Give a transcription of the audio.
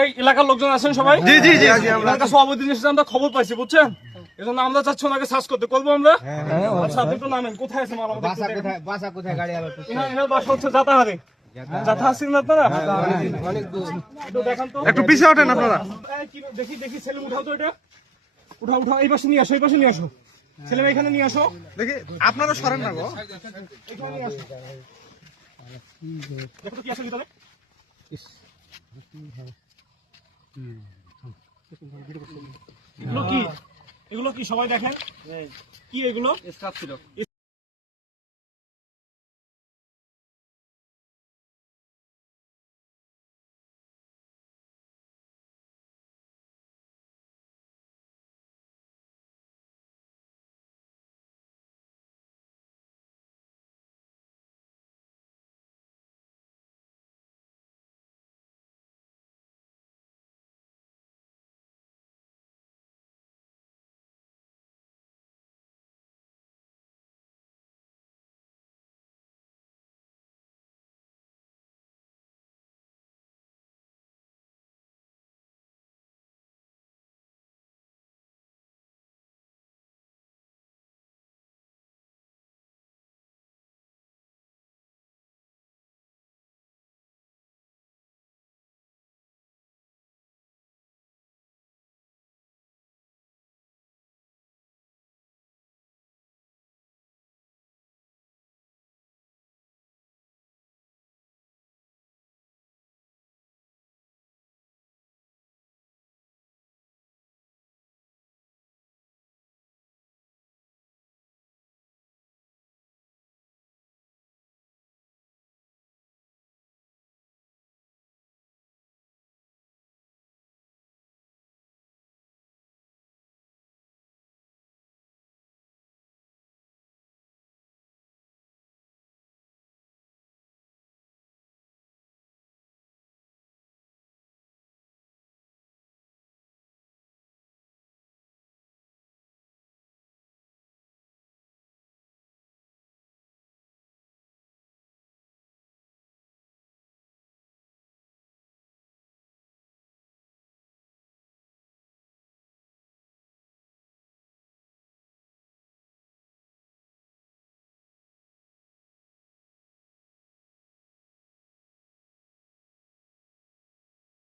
এই এলাকার লোকজন আছেন সবাই? জি জি জি এলাকার সভাপতি এসেছে, আমরা খবর পাইছি বুঝছেন, এজন্য আমরা চাচ্ছি ওনাকে সার্চ করতে। করবো আমরা? আচ্ছা আপনি তো নামেন, কোথায় আছে মাল? বাসা কোথায় গাড়ি আবার এনার বাসা হচ্ছে জাতাহারে। জাতা আছেন না আপনারা? একটু দেখান তো। একটু পিছে ওঠেন আপনারা। দেখি দেখি ছেলে উঠাও তো, এটা উঠাও উঠাও, এই পাশে নিয়ে আসো, এই পাশে নিয়ে আসো, ছেলে মেয়ে এখানে নিয়ে আসো, দেখি আপনারা সরেন না গো। এখানে নিয়ে আসো। দেখো তো কি আছে ভিতরে। এগুলো কি? এগুলো কি সবাই দেখেন কি? এগুলো